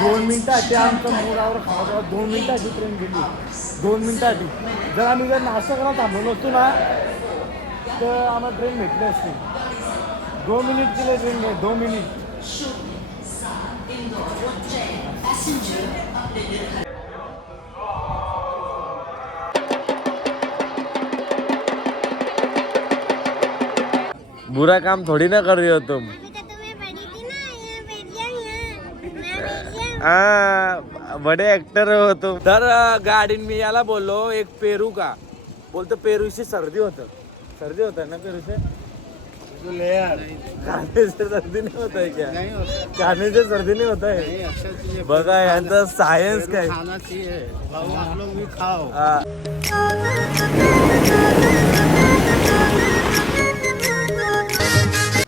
दोन मिनिटासाठी आमच्या मोडावर खावा. दोन मिनिटाची ट्रेन गेली. दोन मिनिटासाठी जर आम्ही जर नाश्ता करायला थांबलो नसतो ना तर आम्हाला ट्रेन भेटली असती. दोन मिनिट केले ट्रेन घे दोन मिनिट बुरा काम थोड़ी ना कर रही हो तुम अभी तो तुम्हें पड़ी थी ना यहाँ बैठ जाओ यहाँ मैं आ, बड़े एक्टर हो तुम तर गाडीन मी याला बोललो एक पेरू का? बोलतो पेरूशी सर्दी होत. सर्दी होत ना पेरू से खाने से सर्दी नहीं होता है क्या? से सर्दी नहीं होता है बघा यांचं सायन्स काय? खाना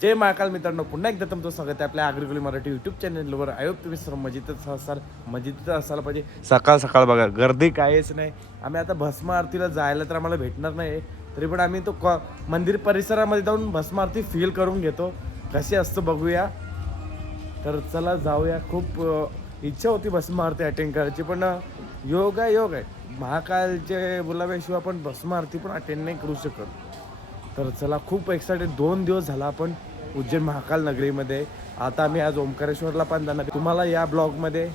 जय महाकाल मित्रांनो. पुन्हा एकदा तुमचं स्वागत आहे आपल्या आग्रिकुली मराठी युट्यूब चॅनलवर आयोग तुम्ही सर्व मजेतच असाल मजेतच असायला पाहिजे. सकाळ सकाळ बघा गर्दी काहीच नाही. आम्ही आता भस्म आरतीला जायला तर आम्हाला भेटणार नाही. तरी पण आम्ही तो क- मंदिर परिसरामध्ये जाऊन भस्म आरती फील करून घेतो. कशी असतं बघूया. तर चला जाऊया. खूप इच्छा होती भस्म आरती अटेंड करायची पण योग आहे योग आहे. महाकालचे बोलाव्याशिवाय आपण भस्म आरती पण अटेंड नाही करू शकत. तर चला खूप एक्साइटेड दोन दिवस झाला आपण उज्जैन महाकाल नगरीमध्ये. आता आम्ही आज ओंकारेश्वरला पण जाणार तुम्हाला या ब्लॉगमध्ये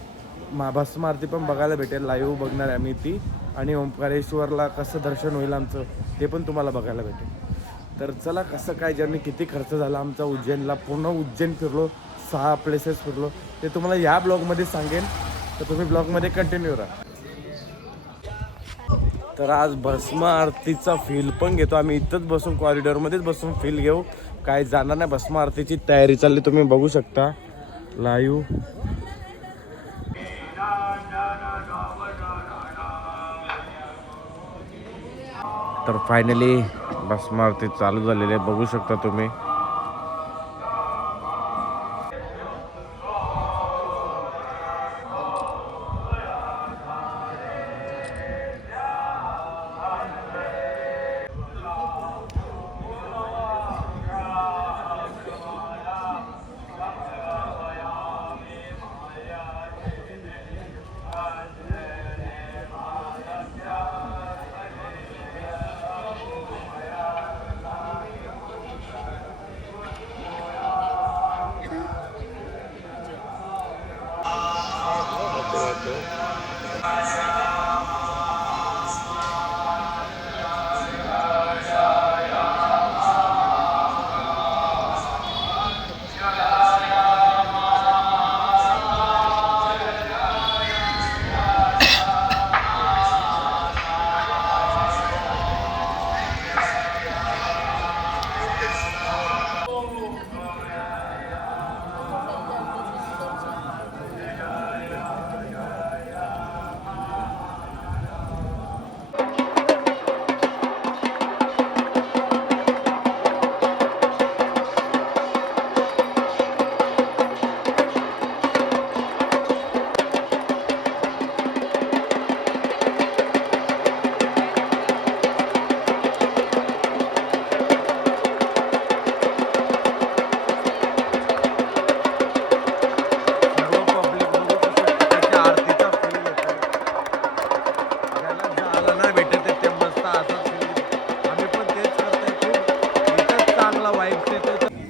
मा भस्म आरती पण बघायला भेटेल. लाईव्ह बघणार आहे आम्ही ती. आणि ओंकारेश्वरला कसं दर्शन होईल आमचं ते पण तुम्हाला बघायला भेटेल. तर चला कसं काय जर्नी किती खर्च झाला आमचा उज्जैनला? पूर्ण उज्जैन फिरलो सहा प्लेसेस फिरलो. ते तुम्हाला या ब्लॉगमध्ये सांगेन. तर तुम्ही ब्लॉगमध्ये कंटिन्यू राहा. तर आज भस्म आरतीचा फील पण घेतो. आम्ही इथंच बसून कॉरिडॉरमध्येच बसून फील घेऊ. काय जाणार नाही भस्म आरतीची तयारी चालली तुम्ही बघू शकता. लाईव्ह. तर फायनली भस्म आरती चालू झालेली आहे बघू शकता तुम्ही.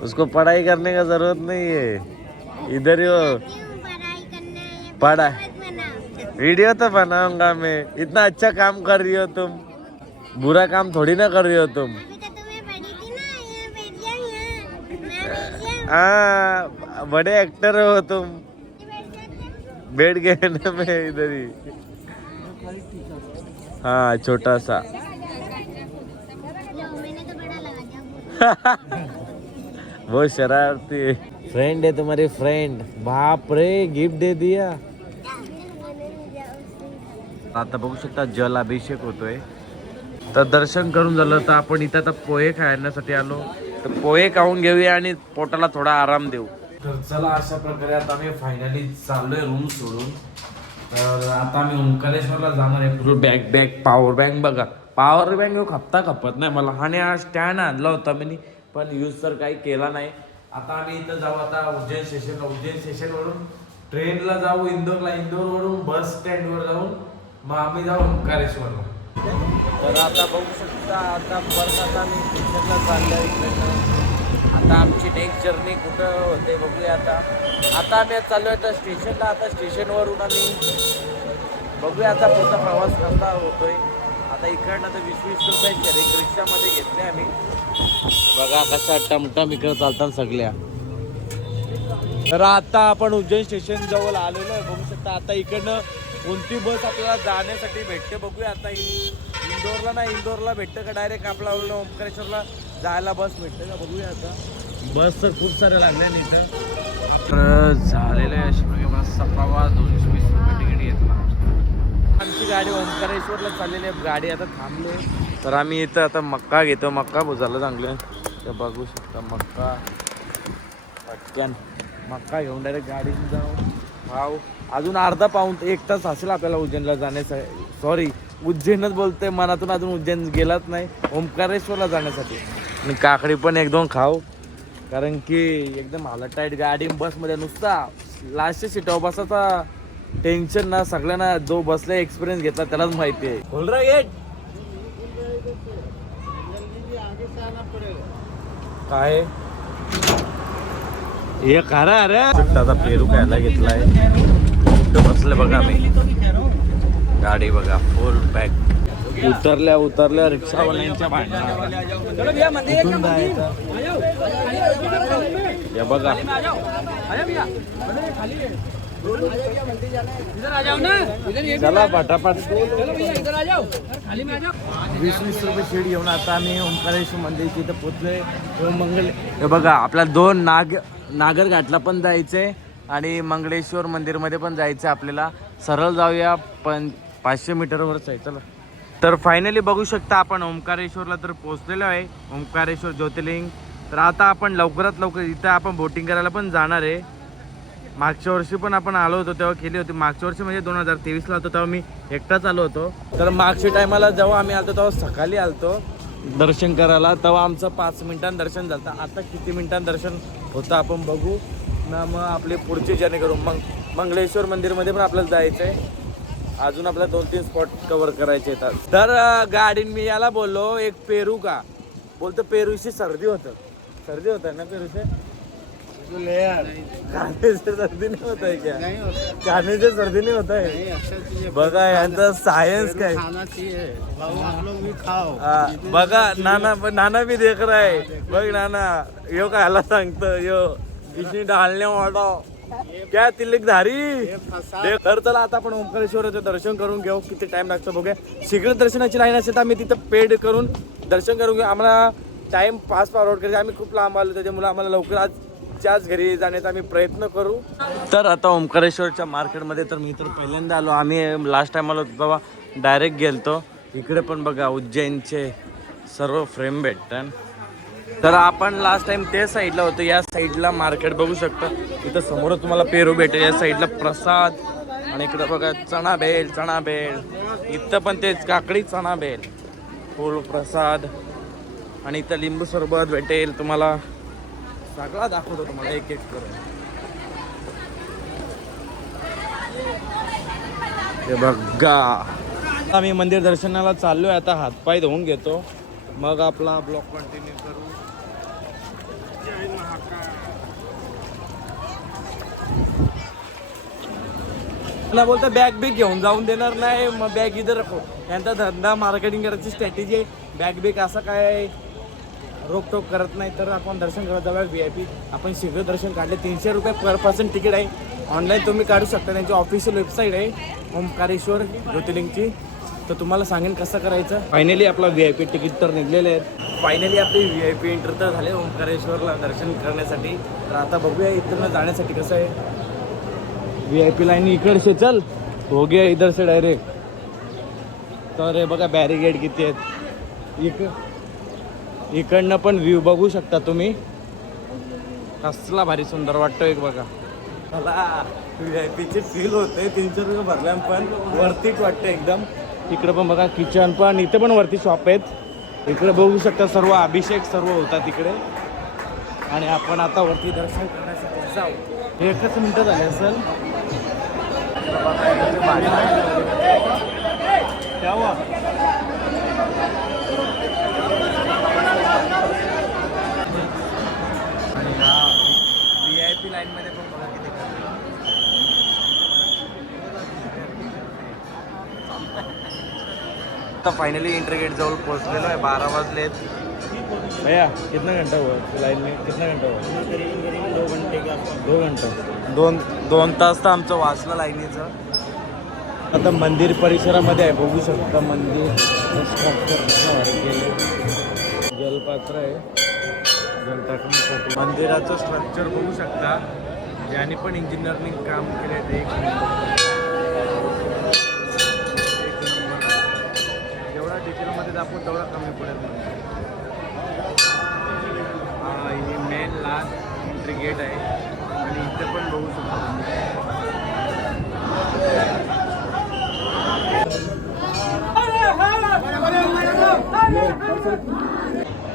उसको पढ़ाई करने का ज़रूरत नहीं है। इधर ही हो। पढ़ा। वीडियो तो बनाऊँगा मैं। इतना अच्छा काम कर रही हो तुम। बुरा काम थोड़ी ना कर रही हो तुम। तो हाँ बड़े एक्टर हो तुम। बैठ बैठ गए ना मैं इधर ही। हाँ छोटा सा। बहुत शरारती। फ्रेंड है तुम्हारी फ्रेंड बाप रे गिफ्ट दे दिया। आता बघू शकता जल अभिषेक होतोय. तर दर्शन करून झालं तर आपण इथं आता पोहे खाण्यासाठी आलो. तर पोहे खाऊन घेऊया आणि पोटाला थोडा आराम देऊ. तर चला अशा प्रकारे आता आम्ही फायनली चाललोय रूम सोडून. तर आता आम्ही ओंकारेश्वरला जाणार आहे. बॅग बॅग पॉवर बँक बघा. पॉवर बँक ह्यो खपता खपत नाही मला. आणि हा स्टँड आणला होता मी. पण यूज तर काही केला नाही. आता आम्ही इथं जाऊ आता उज्जैन स्टेशनला उज्जैन स्टेशनवरून ट्रेनला जाऊ इंदोरला इंदोरवरून बस स्टँडवर जाऊन मग आम्ही जाऊ ओंकारेश्वरला. तर आता बघू शकता आता परत आता आम्ही स्टेशनला चाललो इकडनं. आता आमची नेक्स्ट जर्नी कुठं होते बघूया आता. आता आम्ही चाललो आहे आता स्टेशनला आता स्टेशनवरून आम्ही बघूया आता पुढचा प्रवास कसा होतोय. आता इकडनं तर वीस वीस रुपये रिक्षामध्ये घेतले आम्ही. बघा कशा टमटम इकडं चालतात सगळ्या. तर आता आपण उज्जैन स्टेशन जवळ आलेलो आहे. बघू शकता आता इकडनं कोणती बस आपल्याला जाण्यासाठी भेटते बघूया. आता इंदोरला ना इंदोरला भेटतं का? डायरेक्ट आपला ओंकारेश्वरला जायला बस भेटते का? बघूया आता. बस तर खूप साऱ्या लागल्या ना इथं. तर झालेलं आहे अशी प्रकारे बसचा प्रवास दोनशे आमची गाडी ओंकारेश्वरला चाललेली आहे. गाडी आता थांबले तर आम्ही इथं आता मक्का घेतो. मक्का भुजायला चांगलं तर बघू शकता मक्का. पटकन. मक्का घेऊन डायरेक्ट गाडीने जाऊ भाव अजून अर्धा पाऊन एक तास असेल आपल्याला उज्जैनला जाण्यासाठी. सॉरी उज्जैनच बोलतोय मनातून. अजून उज्जैन गेलाच नाही. ओंकारेश्वरला जाण्यासाठी. आणि काकडी पण एक दोन खाऊ. कारण की एकदम हालत टाईट गाडी बसमध्ये नुसता लास्टच्या सीटावर बसाचा टेन्शन ना सगळ्यांना जो बसला एक्सपिरियन्स घेतला त्यालाच माहिती आहे. खोल गेट. काय? हे खरा अरे आता पेरू खायला घेतलाय. बसले बघा मी गाडी बघा फुल पॅक उतरल्या उतरल्या रिक्षावाल्यांच्या भांडणा बघा. चला पटापट. वीस वीस रुपये शेड घेऊन आता आम्ही ओंकारेश्वर मंदिरची इथं पोचलोय मंगल हे बघा आपला दोन नाग नागर घाटला पण जायचंय आणि मंगळेश्वर मंदिरमध्ये पण जायचं आपल्याला. सरळ जाऊया पण पाचशे मीटरवरच आहे. चला. तर फायनली बघू शकता आपण ओंकारेश्वरला तर पोचलेलो आहे. ओंकारेश्वर ज्योतिर्लिंग. तर आता आपण लवकरात लवकर इथं आपण बोटिंग करायला पण जाणार आहे. मागच्या वर्षी पण आपण आलो होतो तेव्हा केली होती. मागच्या वर्षी म्हणजे दोन हजार तेवीसला होतो तेव्हा मी एकटाच आलो होतो. तर मागच्या टायमाला जेव्हा आम्ही आलतो तेव्हा सकाळी आलतो दर्शन करायला तेव्हा आमचं पाच मिनिटांत दर्शन झालं आता किती मिनिटांत दर्शन होतं आपण बघू. ना मग आपले पुढची जर्नी करू. मग मंगळेश्वर मंदिरमध्ये पण आपल्याला जायचं आहे अजून आपल्याला दोन तीन स्पॉट कव्हर करायचे येतात तर गाडीन मी याला बोललो एक पेरू का? बोलतो पेरूशी सर्दी होतं. सर्दी होतं ना पेरूचे खाने से सर्दी नहीं होता. है क्या खाने से सर्दी नहीं होता है बघा यांचा सायन्स काय? खाना चाहिए आप लोग भी खाओ बघा नाना नाना भी देख रहा है. बघ नाना यो कायला सांगतो यो इसने डालने वाला क्या तिलक धारी? तर चला आता आपण ओंकारेश्वराचं दर्शन करून घेऊ. किती टाइम लागतो बघूया. शीघ्र दर्शनाची लाईन असेल तर आम्ही तिथं पेड करून दर्शन करून घेऊ. आम्हाला टाइम पास फॉरवर्ड करायचा. आम्ही खूप लांब आलो त्याच्यामुळे आम्हाला लवकर आज त्याच घरी जाण्याचा आम्ही प्रयत्न करू. तर आता ओंकारेश्वरच्या मार्केटमध्ये तर मी तर पहिल्यांदा आलो. आम्ही लास्ट टाइम आलो बाबा डायरेक्ट गेलतो. इकडे पण बघा उज्जैनचे सर्व फ्रेम भेटतात. तर आपण लास्ट टाइम त्या साईडला होतो. या साईडला मार्केट बघू शकता. इथं समोर तुम्हाला पेरू भेटेल. या साईडला प्रसाद आणि इकडं बघा चणा भेल चणा भेल. इथं पण तेच काकडी चणा भेल. फुल प्रसाद. आणि इथं लिंबू सरबत भेटेल तुम्हाला. सगळा दाखवतो तुम्हाला एक एक करून. हे बघा. आम्ही मंदिर दर्शनाला चाललोय आता हातपाय धुवून घेतो. मग आपला ब्लॉक कंटिन्यू करू. मला बोलतो बॅग बिग घेऊन जाऊन देणार नाही मग बॅग इथं रखो. यांचा धंदा मार्केटिंग करायची स्ट्रॅटेजी आहे. बॅग बिग असं काय रोकटोक करत नाही तर आपण दर्शन करत जाऊया व्ही आय पी आपण शीघ्र दर्शन काढले. तीनशे रुपये पर पर्सन तिकीट आहे. ऑनलाईन तुम्ही काढू शकता. त्यांची ऑफिशियल वेबसाईट आहे ओंकारेश्वर ज्योतिर्लिंगची. तर तुम्हाला सांगेन कसं करायचं. फायनली आपला व्ही आय पी तिकीट तर निघलेले आहेत. फायनली आपली व्ही आय पी एंटर तर झाले ओंकारेश्वरला दर्शन करण्यासाठी. तर आता बघूया इथं जाण्यासाठी कसं आहे. व्ही आय पी लाईन इकडे से चल. हो गया इधर से डायरेक्ट तर हे बघा बॅरिगेड किती आहेत. इक इकडनं पण व्ह्यू बघू शकता तुम्ही. कसला भारी सुंदर वाटतो एक बघा. मला पीचे फील होते. तीनशे रुपये भरल्या पण वरतीच वाटतं एकदम. इकडं पण बघा किचन पण इथे पण वरती शॉप आहेत. इकडे बघू शकता सर्व अभिषेक सर्व होतात इकडे आणि आपण आता वरती दर्शन करण्यासाठी जाऊ. एकच मिनटं झाले असेल. आणि हा व्ही आय पी लाईनमध्ये पण बघा किती गर्दी आहे. आता फायनली इंटर गेट जवळ पोहोचलेलो आहे बारा वाजले भैया कितना घंटा हुआ लाईन में? कितना घंटा हुआ दो घंटे का दो घंटा। दोन दोन तास तर आमचं वाचलं लाईनीचं आता मंदिर परिसरामध्ये आहे बघू शकता मंदिर. स्ट्रक्चर जलपात्र आहे. जल टाकण्यासाठी मंदिराचं स्ट्रक्चर बघू शकता. ज्याने पण इंजिनिअरिंग काम केले ते एक नंबर. एक नंबर. जेवढा डिटेलमध्ये दाखवू तेवढा कमी पडेल हा मेन लास्ट एंट्री गेट आहे. आणि इथे पण बघू शकता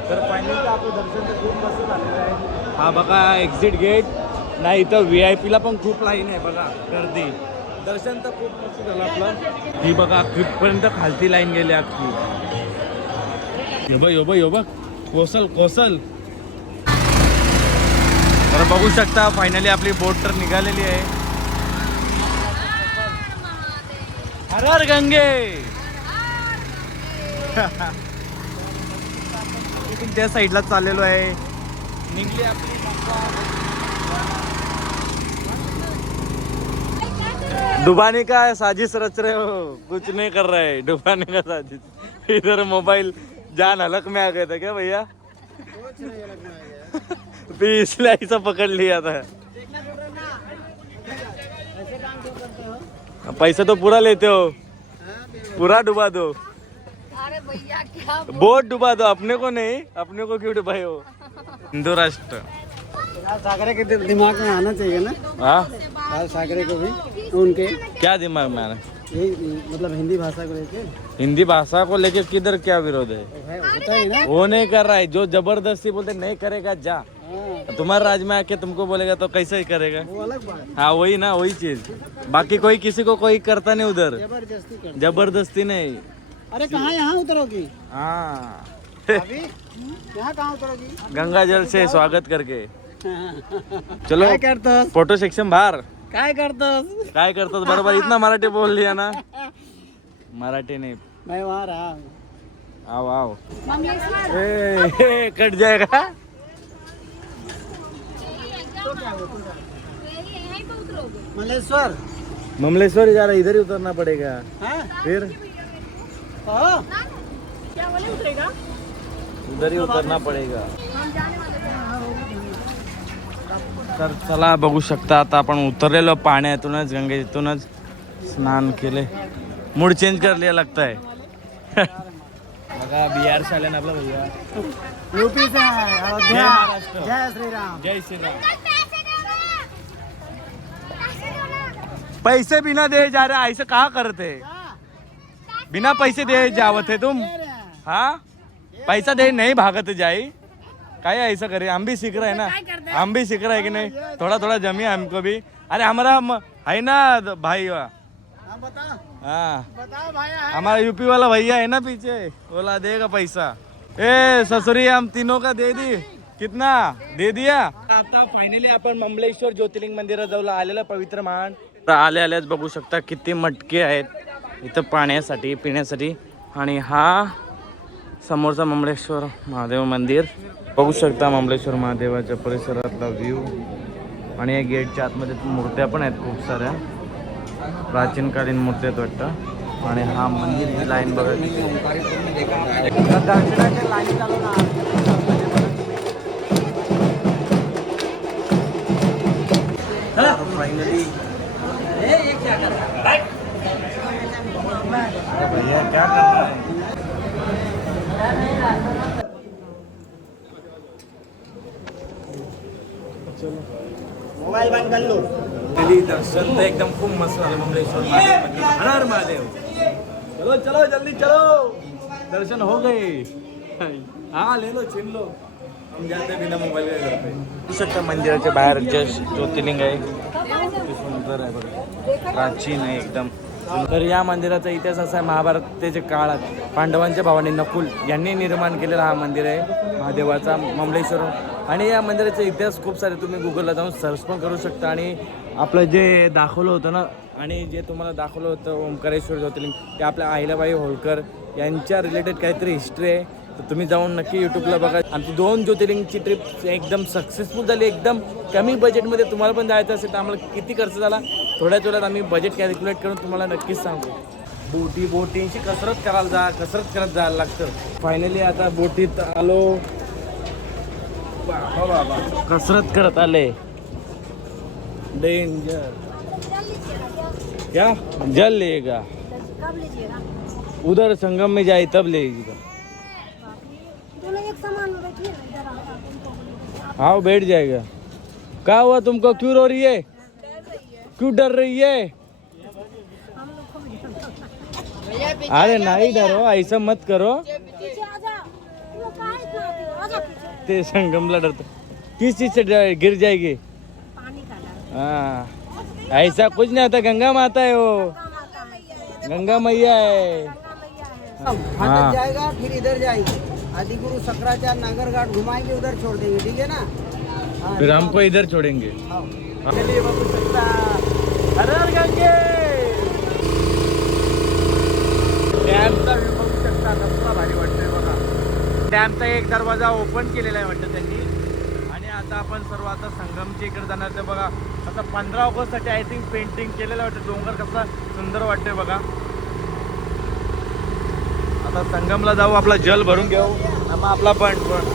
तर फायनली आपलं दर्शन तर खूप मस्त झालेलं आहे. हा बघा एक्झिट गेट नाही इथं व्ही आय पीला पण खूप लाईन आहे बघा गर्दी. दर्शन तर खूप मस्त झालं आपलं. ही बघा तिथपर्यंत खालती लाईन गेली अख्खी. यो बघ यो बघ यो बघ कोसल कोसल। तर बघू शकता फायनली आपली बोट तर निघालेली आहे. हर हर गंगे! त्या साईडला चाललेलो आहे. निघली आपली डुबाने का साजिश रच रहे हो? कुछ नहीं कर रहे डुबाने का साजिश. इधर मोबाइल जान हलक में आ गया था क्या भैया? फिर इसलिए ऐसा पकड़ लिया था। पैसा तो पूरा लेते हो। पूरा डुबा दो। अरे भैया क्या बोट डुबा दो। अपने को नहीं अपने को क्यों डुबाए हो? हिंदू राष्ट्र। सागरे के दिमाग में आना चाहिए ना। हाँ? सागरे को भी उनके। क्या दिमाग में आ रहा यही मतलब हिंदी भाषा को लेके? हिंदी भाषा को लेके किधर क्या विरोध है? होता ना? वो नहीं कर रहा है जो ज़बरदस्ती बोलते नहीं करेगा जा। हाँ। तुम्हारे राज्य में आके तुमको बोलेगा तो कैसे ही करेगा? वो अलग बात हाँ। वही ना वही चीज़। बाकी कोई किसी को कोई करता नहीं उधर। ज़बरदस्ती ज़बरदस्ती नहीं। अरे कहाँ यहाँ उतरोगी? हाँ। यहाँ कहाँ उतरोगी? गंगा जल से स्वागत करके। चलो फ़ोटो सेक्शन बाहर। काय करतोस? काय करतात बरोबर इतना मराठी बोल लिया ना. मराठी नहीं. मैं वहाँ रहा आओ आओ ए, ए, कट जाएगा मलेश्वर ममलेश्वर जा रहा इधर ही उतरना पड़ेगा. हाँ? फिर? हाँ. उधर ही उतरना पडेगा. तर चला बघू शकता आता आपण उतरलेलो पाण्यातूनच गंगेतूनच स्नान केले. मूड चेंज कर लिया लगता है बघा बिहार से आले ना आपला भैया यूपी से है अयोध्या जय महाराष्ट्र. जय श्री राम जय श्रीराम. पैसे बिना दे जा रहे ऐसे कहा करते? बिना पैसे दे जावत है तुम? हाँ? पैसा दे नहीं भागत जाई? काय ऐसा करे? हम भी सीख रहे हैं ना. हम भी सीख रहे हैं कि नहीं? थोड़ा थोड़ा जमी हमको भी। अरे हमारा है ना भाई हाँ बता। हाँ। बताओ भाया हमारा यूपी वाला भैया है ना पीछे? बोला देगा पैसा। ए ससुरी हम तीनों का दे दी। कितना? दे दिया? आता फायनली आपण ममलेश्वर ज्योतिर्लिंग मंदिराजवळ आलेलं पवित्र मान. तर आले आल्याच बघू शकता किती मटके आहेत. इथं पाण्यासाठी पिण्यासाठी. आणि हा समोरचा ममलेश्वर महादेव मंदिर. बघू शकता ममलेश्वर महादेवाच्या परिसरातला व्ह्यू आणि या गेटच्या आतमध्ये मूर्त्या पण आहेत खूप साऱ्या. प्राचीनकालीन मूर्ती आहेत वाटतं. आणि हा मंदिर ही लाईन बघा भैया क्या कर रहा है? मोबाइल बंद कर लो. दर्शन तो एकदम खूब मस्त झालं ममलेश्वर महादेव मंदिर हर हर महादेव। चलो चलो जल्दी चलो। दर्शन हो गए। हाँ ले लो छीन लो। हम जाते बिना मोबाईल बघू शकता मंदिराच्या बाहेर जस्ट ज्योतिर्लिंग आहे. किती सुंदर आहे बघा. प्राचीन आहे एकदम. तर या मंदिराचा इतिहास असा आहे महाभारताच्या काळात पांडवांच्या भावाने नकुल यांनी निर्माण केलेला हा मंदिर आहे महादेवाचा ममलेश्वर. आणि या मंदिराचा इतिहास खूप सारे तुम्ही गुगलला जाऊन सर्च पण करू शकता. आणि आपलं जे दाखवलं होतं ना आणि जे तुम्हाला दाखवलं होतं ओंकारेश्वर ज्योतिर्लिंग ते आपल्या अहिल्याबाई होळकर यांच्या रिलेटेड काहीतरी हिस्ट्री आहे. तर तुम्ही जाऊन नक्की यूट्यूबला बघा. आमची दोन ज्योतिर्लिंगची ट्रिप एकदम सक्सेसफुल झाली एकदम कमी बजेटमध्ये तुम्हाला पण जायचं असेल तर आम्हाला किती खर्च झाला? थोड्याच वेळात आम्ही बजेट कॅल्क्युलेट करून तुम्हाला नक्कीच सांगू. बोटी बोटींची कसरत करायला जा कसरत करत जायला लागतं. फायनली आता बोटीत आलो. बाबा बाबा. कसरत करत आले. डेंजर क्या? जल लेगा उधर संगम में जाए तब लेगा उनको हाँ बैठ जाएगा. क्या हुआ तुमको? क्यों रो रही है? क्यों डर रही है अरे नहीं डरो ऐसा मत करो ते संगमला डरतो किस चीज से गिर जाएगी हाँ ऐसा कुछ नहीं होता गंगा माता है वो गंगा मैया है गंगा मैया है जाएगा फिर इधर जाएंगे आदिगुरु शंकराचार्य नागर घाट घुमाएंगे उधर छोड़ देंगे ठीक है ना फिर हमको इधर छोड़ेंगे हाँ। चलिए हर हर गंगे डॅमचा व्ह्यू बघू शकता. कसला भारी वाटतोय बघा. डॅमचा एक दरवाजा ओपन केलेला आहे वाटतं त्यांनी. आणि आता आपण सर्व आता संगमच्या इकडे जाणार तर बघा. आता पंधरा ऑगस्टसाठी आय थिंक पेंटिंग केलेलं वाटतं. डोंगर कसा सुंदर वाटतोय बघा. आता संगमला जाऊ आपला जल भरून घेऊ. आणि मग आपला पण पण.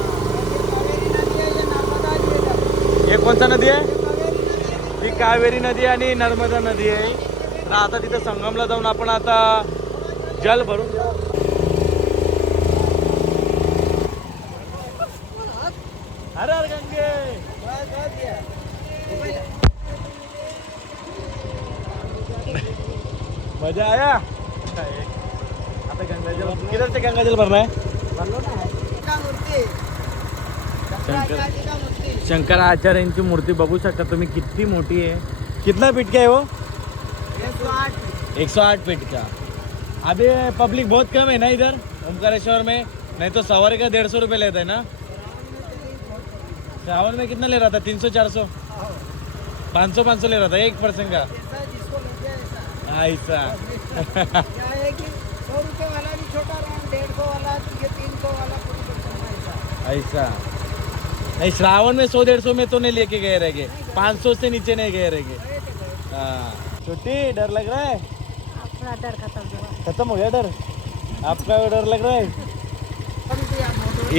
हे कोणता नदी आहे? कावेरी नदी आणि नर्मदा नदी आहे तर आता तिथं संगमला जाऊन आपण आता जल भरून. हर हर गंगे। मजा आया आता गंगाजल से गंगाजल भरना है बोलो ना का मूर्ति बघू शकता. तुम्ही किती मोठी आहे. कितना फीट का है? वो एक सौ आठ एक सौ आठ फीट का? अभी पब्लिक बहुत कम है ना इधर? ओमकारेश्वर में. नहीं तो सवारी का डेढ़ सौ रुपये लेता है ना? श्रावण में कितना ले रहा था? तीन सौ चार सौ? पाँच सौ पाँच सौ ले रहा था? एक पर्सन का? ऐसा। ऐसा। नहीं श्रावण में सौ डेढ़ सौ में तो नहीं लेके गए रहेंगे। पाँच सौ से नीचे नहीं गए रहेंगे। हाँ। छोटी डर लग रहा है? थोड़ा डर खत्म हुआ खत्म हो गया डर? आपका डर लग रहा है?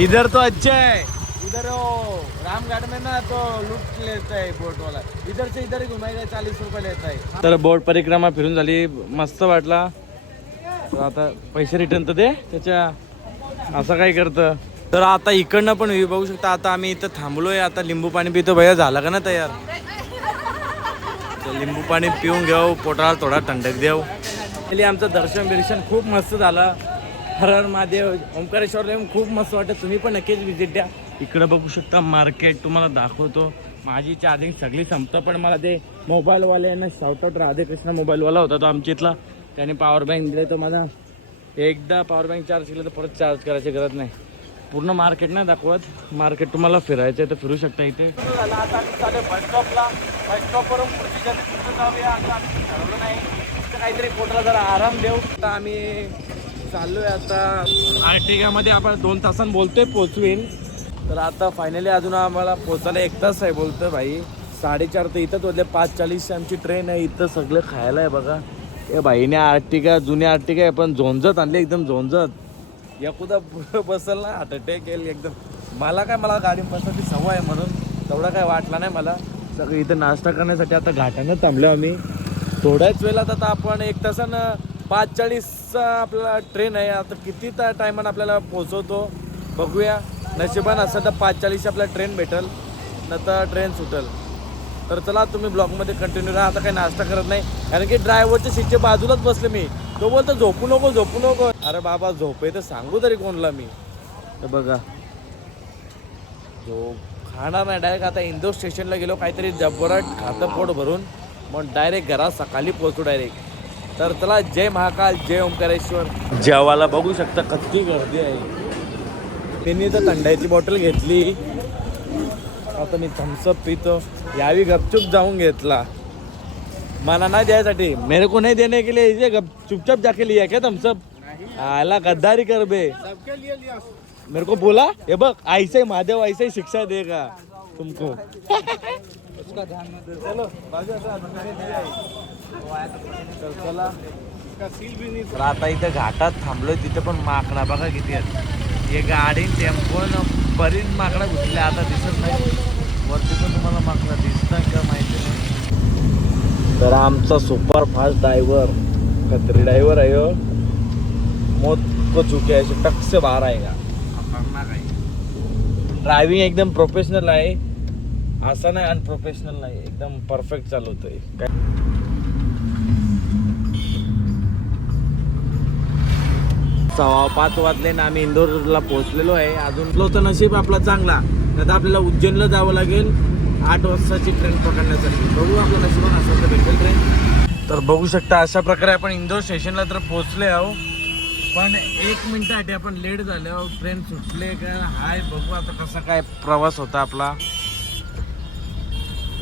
इधर तो अच्छा है। इधर वो रामघाट में ना तो लूट लेता है बोट वाला। इधर से इधर ही घुमाएगा चालीस रुपये लेता है। तर बोट परिक्रमा फिरून झाली. मस्त वाटला. तर आता पैसे रिटर्न तर दे. त्याच्या असं काय करतं? तर आता इकडनं पण व्ह्यू बघू शकता आता आम्ही इथं थांबलोय आता लिंबू पाणी पितो भैया झालं का ना तयार? तर लिंबू पाणी पिऊन घेऊ पोटाला थोडा थंडक देऊ. आमचं दर्शन बिर्शन खूप मस्त झालं. हर हर महादेव ओंकारेश्वरला येऊन खूप मस्त वाटतं तुम्ही पण नक्कीच व्हिजिट द्या. इकडं बघू शकता मार्केट तुम्हाला दाखवतो. माझी चार्जिंग सगळी संपतं पण मला ते मोबाईलवाल्यानं शाउट आउट राधेकृष्ण मोबाईलवाला होता तो आमच्या इथला. त्याने पॉवर बँक दिले तो मला. एकदा पॉवर बँक चार्ज केलं तर परत चार्ज करायची गरज नाही. पूर्ण मार्केट नाही दाखवत. मार्केट तुम्हाला फिरायचं आहे तर फिरू शकता इथे. आता आम्ही चालू बस स्टॉपला बस स्टॉपवरून पुढची जर्नी कुठं जाऊया असं आम्ही ठरवलं नाही काहीतरी पोटाला जरा आराम देऊ आता आम्ही चाललोय आता आर्टिगामध्ये आपण दोन तासांनी बोलतोय पोचवीन. तर आता फायनली अजून आम्हाला पोचायला एक तास आहे बोलतोय भाई. साडेचार तर इथंच होते पाच चाळीसची आमची ट्रेन आहे इथं सगळं खायला आहे बघा. ए भाईने आर्टिका जुन्या आर्टिका आहे पण झोंजत आणली एकदम झोंजत एकुदा पुढं बसल ना हार्ट अटॅक येईल एकदम. मला काय मला गाडी बसायची सवय आहे म्हणून. तेवढा काय वाटला नाही मला. सगळं इथं नाश्ता करण्यासाठी आता घाटानं थांबलो आम्ही. थोड्याच वेळात आता आपण एक तासानं पाच चाळीसचा आपला ट्रेन आहे. आता किती त्या टायमानं आपल्याला पोहोचवतो बघूया. नशिबान असं तर पाच चाळीस आपल्याला ट्रेन भेटेल. नंतर ट्रेन सुटेल. तर चला तुम्ही ब्लॉगमध्ये कंटिन्यू राहा. आता काही नाश्ता करत नाही. कारण की ड्रायव्हरच्या सीटच्या बाजूलाच बसले मी. तो बोलतो झोपू नको झोपू नको. अरे बाबा झोपे तर सांगू तरी कोणला मी? तर बघा. झोप खाणार नाही डायरेक्ट आता इंदोर स्टेशनला गेलो काहीतरी जबरट खातं पोट भरून मग डायरेक्ट घरात सकाळी पोहोचू डायरेक्ट तर चला जय महाकाल जय ओंकारेश्वर. जेवाला बघू शकता कत्ती गर्दी आहे. त्यांनी तर थंडाईची बॉटल घेतली. आता मी थम्सअप पितो. यावी गपचूप जाऊन घेतला. मला नाही द्यायसाठी. मेरे को नहीं देने के लिए चुपचाप जाके लिया क्या थम्सअप आला गद्दारी कर बे. सबके लिए लिया। मेरे को बोला ये बघ ऐसे महादेव ऐसे ही शिक्षा देगा तुमको. उसका ध्यान में दे। चलो बाजू आता चला तर इथं घाटात थांबलोय तिथे पण माकडा बघा किती आहेत. हे गाडी टेम्पो बरीच माकडा घुसल्या आता दिसत नाही. वरती पण तुम्हाला माकडा दिसत का माहिती नाही. तर आमचा सुपर फास्ट ड्रायव्हर खत्री ड्रायव्हर आहे हो. मौत को चुके ऐसे टक से बाहर आएगा ड्रायव्हिंग एकदम प्रोफेशनल आहे. असं नाही अनप्रोफेशनल नाही एकदम परफेक्ट चालवतोय काय? सव्वा पाच वाजले ना आम्ही इंदोरला पोहोचलेलो आहे. अजून तर नशीब आपला चांगला. आता आपल्याला उज्जैनला जावं लागेल. आठ वाजताची ट्रेन पकडण्यासाठी. बघू आपलं नशीब असं तर भेटेल ट्रेन तर बघू शकता अशा प्रकारे आपण इंदोर स्टेशनला तर पोहोचले आहो. पण एक मिनटासाठी आपण लेट झाले आहो. ट्रेन सुटले का? हाय बघू आता कसा काय प्रवास होता आपला.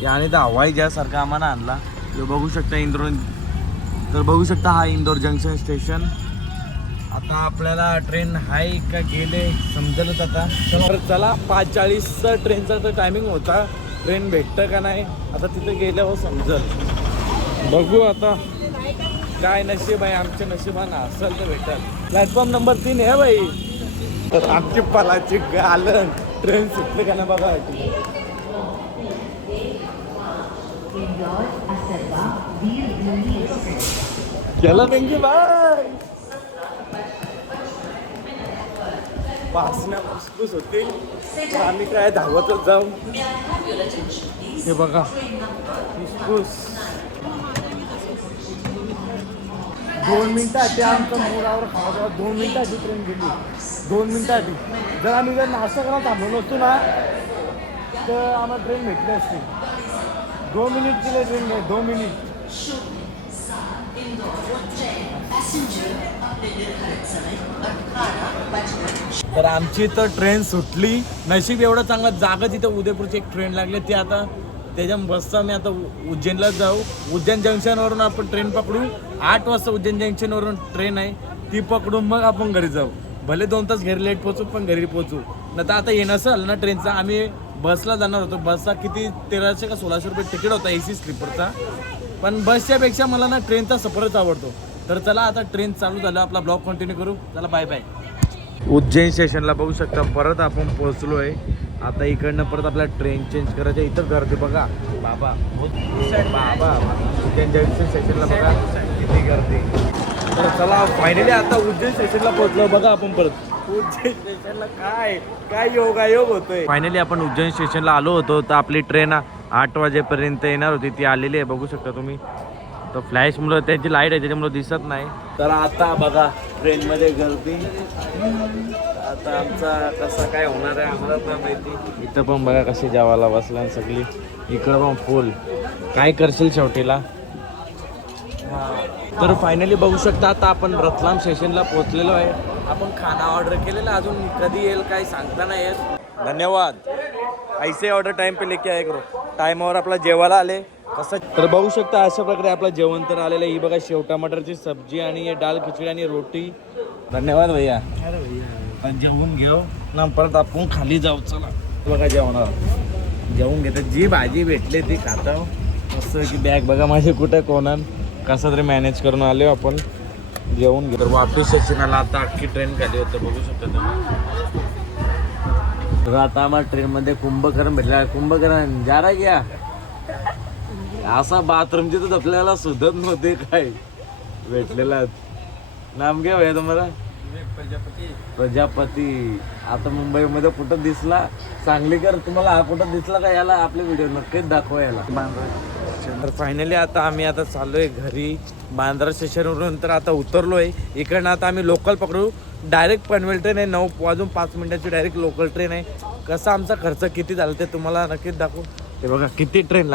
याने तर हवाई ज्यासारखा आम्हाला आणला. हे बघू शकता इंदोर तर बघू शकता हा इंदोर जंक्शन स्टेशन आता आपल्याला ट्रेन आहे का गेले समजेलच आता. तर चला पाच चाळीसचा ट्रेनचा तर टायमिंग होता. ट्रेन भेटतं का नाही आता तिथे गेल्यावर समजल. बघू आता. काय नशीब आहे आमच्या नशिबानं असेल तर भेटल. प्लॅटफॉर्म नंबर तीन आहे बाई. तर आमची पलाची गालन. ट्रेन सुटली का ना बघा चला थँक्यू बाय वाचण्या फुसफुस होतील. आम्ही काय धावतच जाऊ. हे बघा. फुसफुस दोन मिनिटासाठी आमच्या मोरावर खावा. दोन मिनिटाची ट्रेन गेली. दोन मिनिटासाठी जर आम्ही जर नाश्ता करायला थांबलो नसतो ना तर आम्हाला ट्रेन भेटली असते. दोन मिनिट केले ट्रेन नाही दोन मिनिट. तर आमची तर ट्रेन सुटली. नशीब एवढं चांगलं जागा तिथं उदयपूरची एक ट्रेन लागली ती आता त्याच्या बसचा मी आता उज्जैनला जाऊ. उज्जैन जंक्शनवरून आपण ट्रेन पकडू. आठ वाजता उज्जैन जंक्शनवरून ट्रेन आहे. ती पकडून मग आपण घरी जाऊ. भले दोन तास घरी लेट पोचू पण घरी पोचू नाही तर आता ये नसेल ना ट्रेनचा आम्ही बसला जाणार होतो. बसचा किती तेराशे का सोळाशे रुपये तिकीट होता ए सी स्लीपरचा पण बसच्या पेक्षा मला ना ट्रेनचा सफरच आवडतो. तर चला आता ट्रेन चालू झालं आपला ब्लॉग कंटिन्यू करू. चला बाय बाय उज्जैन स्टेशनला बघू शकता परत आपण पोहोचलो आहे आता इकडनं परत आपल्याला ट्रेन चेंज करायचं इथं गर्दी बघा. बाबा बाबा उज्जैन जंक्शन स्टेशनला बघा. किती गर्दी. तर चला फायनली आता उज्जैन स्टेशनला पोहोचलो बघा आपण परत. उज्जैन स्टेशनला काय? काय योगायोग होतोय? फायनली आपण उज्जैन स्टेशनला आलो होतो. तर आपली ट्रेन आठ वाजेपर्यंत येणार होती. ती आलेली आहे. बघू शकता तुम्ही. तर फ्लॅशमुळं त्यांची लाइट आहे त्याच्यामुळं दिसत नाही. तर आता बघा ट्रेनमध्ये गर्दी. आता आमचा कसा काय होणार आहे आम्हाला तर माहिती. इथं पण बघा कशी जेवायला बसला सगळी. इकडं पण फुल काय करशील शेवटीला? तर फायनली बघू शकता आता आपण रतलाम स्टेशनला पोहोचलेलो आहे. आपण खाना ऑर्डर केलेला अजून कधी येईल काय सांगता नाही येत. धन्यवाद. ऐसे ऑर्डर टाइम पे लेके आए करो टायमावर आपला जेवायला आले. कसं तर बघू शकता अशा प्रकारे आपलं जेवण तर आलेलं आहे. ही बघा शेव टमाटरची सब्जी आणि डाळ खिचडी आणि रोटी. धन्यवाद भैया. पण जेवून घेऊ. ना परत आपण खाली जाऊ. चला. बघा जेवणार जेवून घेतात जी भाजी भेटली ती खातो. मस्त की बॅग बघा माझे कुठे कोणान. कसं तरी मॅनेज करून आलो आपण. जेवून घेतो वापस स्टेशनाला आता अख्खी ट्रेन खाली होतं. बघू शकता तुम्ही. तर आता आम्हाला ट्रेनमध्ये कुंभकर्ण भेटला. कुंभकर्ण जा रहा क्या असा बाथरूमची तर आपल्याला सुधत नव्हते काय? भेटलेला नाम काय भैया तुम्हाला. प्रजापती. आता मुंबईमध्ये कुठं दिसला? सांगलीकर तुम्हाला हा कुठं दिसला का? याला आपले व्हिडिओ नक्कीच दाखवा याला. तर फायनली आता आम्ही आता चाललोय घरी. बांद्रा स्टेशनवरून तर आता उतरलोय. इकडनं आता आम्ही लोकल पकडू. डायरेक्ट पनवेल ट्रेन आहे. नऊ वाजून पाच मिनिटाची डायरेक्ट लोकल ट्रेन आहे. कसा आमचा खर्च किती झाला ते तुम्हाला नक्कीच दाखवू. ते बघा किती ट्रेन